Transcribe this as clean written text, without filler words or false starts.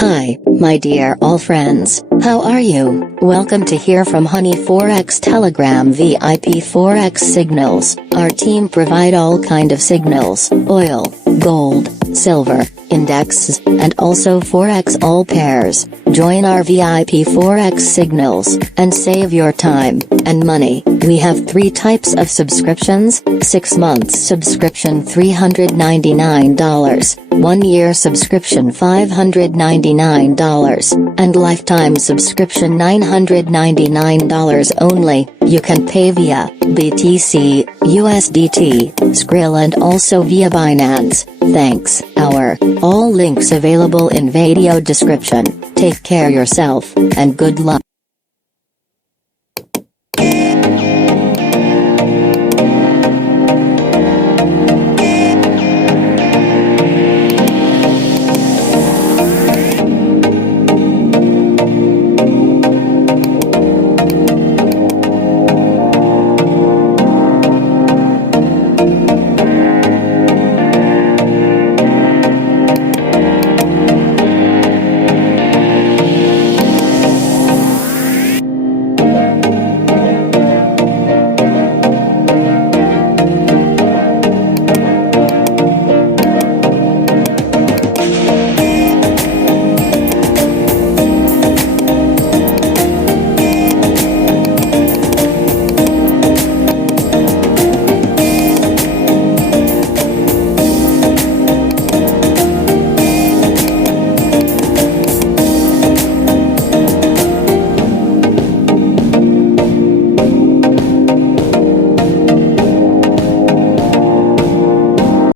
Hi, my dear all friends, how are you? Welcome to Hear from Honey Forex Telegram VIP Forex Signals. Our team provide all kind of signals, oil, gold, silver, indexes, and also Forex all pairs. Join our VIP Forex Signals, and save your time and money. We have 3 types of subscriptions: 6 months subscription $399, 1 year subscription $599, and lifetime subscription $999 only. You can pay via BTC, USDT, Skrill and also via Binance. Thanks. All links available in video description. Take care yourself, and good luck.